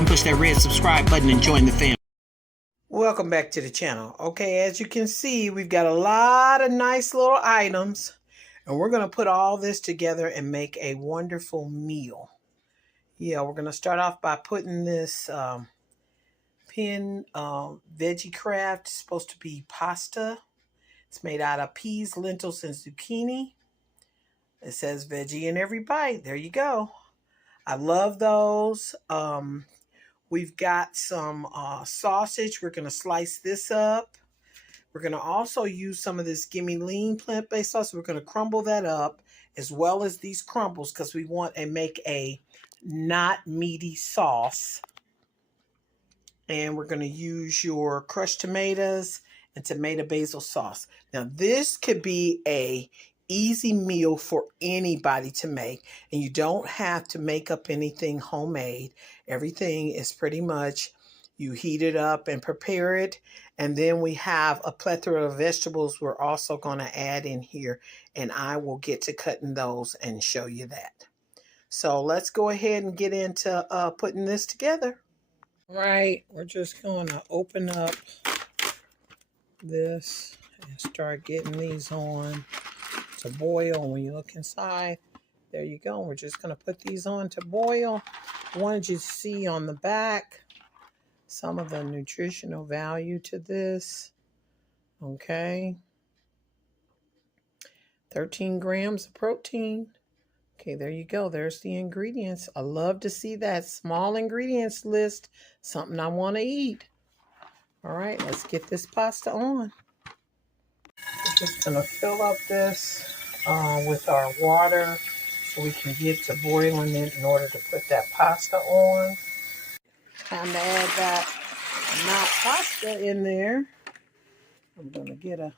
and push that red subscribe button and join the family. Welcome back to the channel. Okay, as you can see, we've got a lot of nice little items, and we're going to put all this together and make a wonderful meal. Yeah, we're going to start off by putting this veggie craft. It's supposed to be pasta. It's made out of peas, lentils, and zucchini. It says veggie in every bite. There you go. I love those. We've got some sausage. We're going to slice this up. We're going to also use some of this Gimme Lean plant-based sauce. We're going to crumble that up as well as these crumbles because we want to make a not meaty sauce. And we're going to use your crushed tomatoes and tomato basil sauce. Now, this could be a easy meal for anybody to make, and you don't have to make up anything homemade. Everything is pretty much, you heat it up and prepare it, and then we have a plethora of vegetables we're also going to add in here, and I will get to cutting those and show you that. So let's go ahead and get into putting this together. Right, we're just going to open up this and start getting these on to boil. When you look inside, there you go. We're just going to put these on to boil. I wanted you to see on the back some of the nutritional value to this. Okay. 13 grams of protein. Okay, there you go. There's the ingredients. I love to see that small ingredients list. Something I want to eat. All right, let's get this pasta on. We're just going to fill up this with our water so we can get to boiling it in order to put that pasta on. Time to add that not pasta in there. I'm going to get a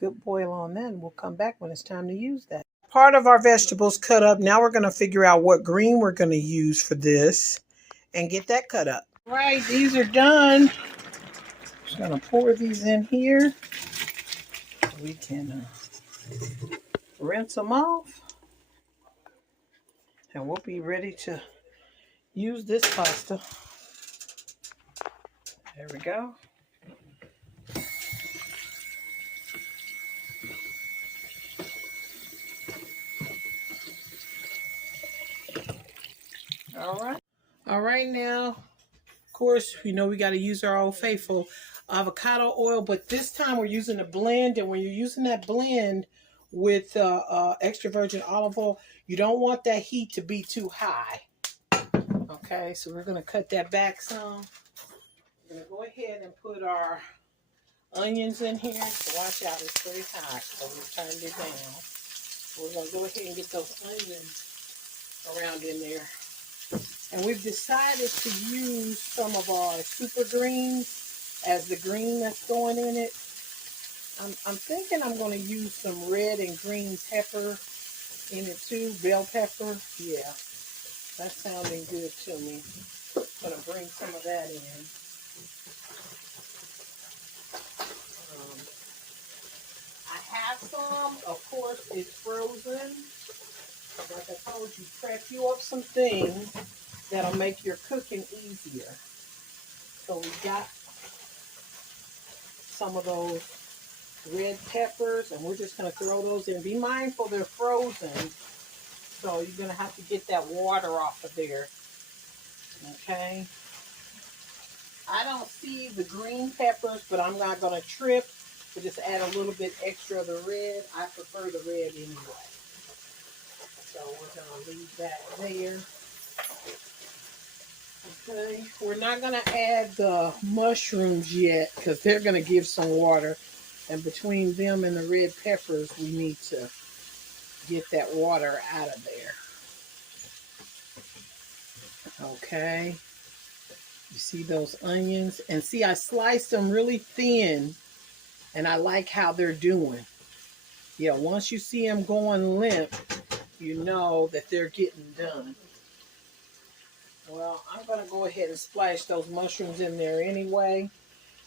good boil on that, and we'll come back when it's time to use that. Part of our vegetables cut up. Now we're going to figure out what green we're going to use for this and get that cut up. All right, these are done. Just going to pour these in here. We can rinse them off, and we'll be ready to use this pasta. There we go. All right now, of course, you know we got to use our old faithful avocado oil, but this time we're using a blend, and when you're using that blend with extra virgin olive oil, you don't want that heat to be too high. Okay, so we're going to cut that back some. We're going to go ahead and put our onions in here. So watch out, it's pretty hot, so we've turned it down. We're going to go ahead and get those onions around in there. And we've decided to use some of our super greens as the green that's going in it. I'm thinking I'm going to use some red and green pepper in it too. Bell pepper. Yeah, that's sounding good to me. I'm going to bring some of that in. I have some. Of course, it's frozen. Like I told you, prep you up some things that'll make your cooking easier. So we got some of those red peppers, and we're just going to throw those in. Be mindful they're frozen, so you're going to have to get that water off of there. Okay. I don't see the green peppers, but I'm not going to trip. We'll just add a little bit extra of the red. I prefer the red anyway. So we're going to leave that there. Okay, we're not going to add the mushrooms yet because they're going to give some water. And between them and the red peppers, we need to get that water out of there. Okay. You see those onions? And see, I sliced them really thin, and I like how they're doing. Yeah, once you see them going limp, you know that they're getting done. Well, I'm going to go ahead and splash those mushrooms in there anyway.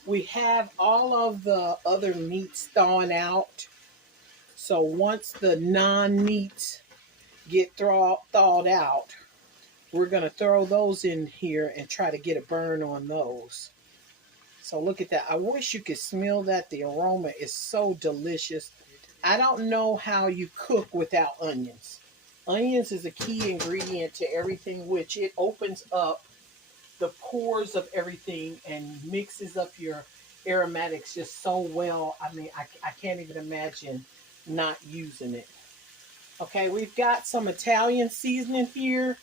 We have all of the other meats thawing out. So once the non-meats get thawed out, we're going to throw those in here and try to get a burn on those. So look at that. I wish you could smell that. The aroma is so delicious. I don't know how you cook without onions. Onions is a key ingredient to everything, which it opens up the pores of everything and mixes up your aromatics just so well. I mean, I can't even imagine not using it. Okay, we've got some Italian seasoning here.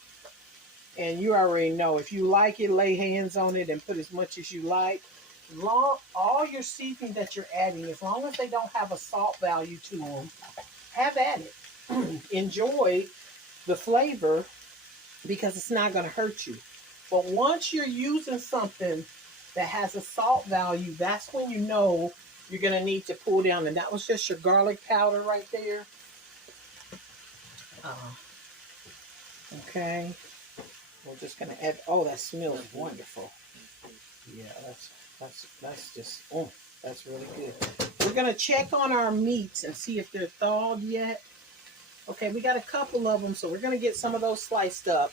And you already know, if you like it, lay hands on it and put as much as you like. All your seasoning that you're adding, as long as they don't have a salt value to them, have at it. Enjoy the flavor because it's not going to hurt you. But once you're using something that has a salt value, that's when you know you're going to need to pull down. And that was just your garlic powder right there. Okay. We're just going to add, oh, that smells wonderful. Yeah, that's just, oh, that's really good. We're going to check on our meats and see if they're thawed yet. Okay, we got a couple of them, so we're going to get some of those sliced up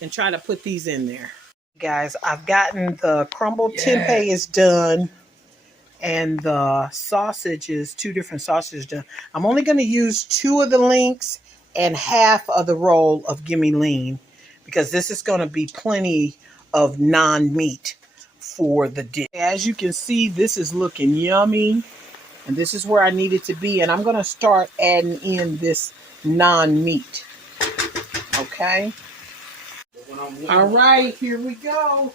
and try to put these in there. Guys, I've gotten the crumbled tempeh is done and the sausages, 2 different sausages done. I'm only going to use 2 of the links and half of the roll of Gimme Lean because this is going to be plenty of non-meat for the dish. As you can see, this is looking yummy, and this is where I need it to be. And I'm going to start adding in this non-meat. Okay. All right, here we go.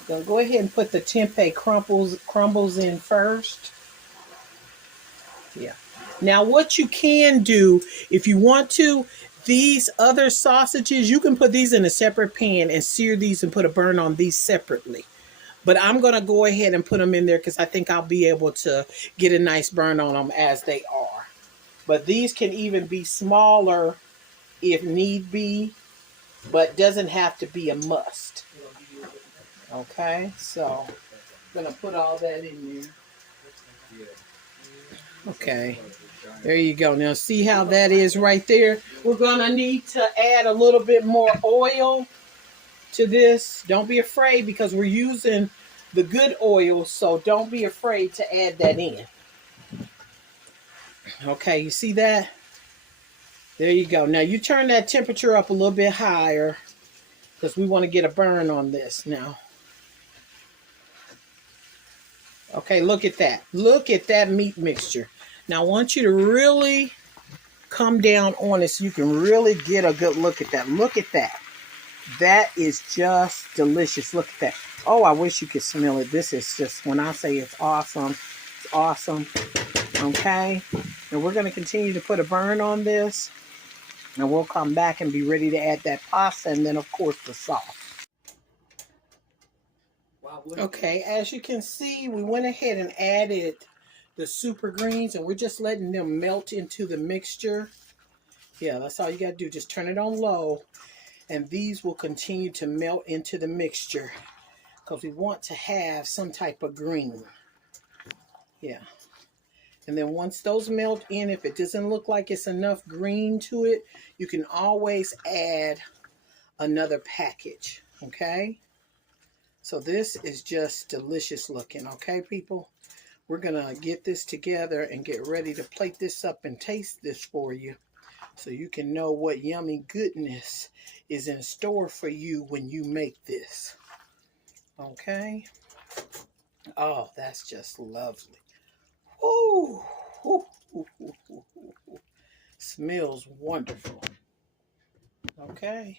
I'm going to go ahead and put the tempeh crumbles in first. Yeah. Now, what you can do, if you want to, these other sausages, you can put these in a separate pan and sear these and put a burn on these separately. But I'm going to go ahead and put them in there because I think I'll be able to get a nice burn on them as they are. But these can even be smaller if need be, but doesn't have to be a must. Okay, so I'm going to put all that in there. Okay, there you go. Now see how that is right there? We're going to need to add a little bit more oil to this. Don't be afraid because we're using the good oil, so don't be afraid to add that in. Okay, you see that? There you go. Now you turn that temperature up a little bit higher because we want to get a burn on this now. Okay, look at that. Look at that meat mixture. Now I want you to really come down on it so you can really get a good look at that. Look at that. That is just delicious. Look at that. Oh, I wish you could smell it. This is just, when I say it's awesome, it's awesome. Okay. And we're going to continue to put a burn on this. And we'll come back and be ready to add that pasta and then, of course, the sauce. Okay, as you can see, we went ahead and added the super greens, and we're just letting them melt into the mixture. Yeah, that's all you got to do. Just turn it on low, and these will continue to melt into the mixture because we want to have some type of green. Yeah. And then once those melt in, if it doesn't look like it's enough green to it, you can always add another package, okay? So this is just delicious looking, okay, people? We're going to get this together and get ready to plate this up and taste this for you so you can know what yummy goodness is in store for you when you make this, okay? Oh, that's just lovely. Ooh, ooh, ooh, ooh, ooh, ooh. Smells wonderful. Okay.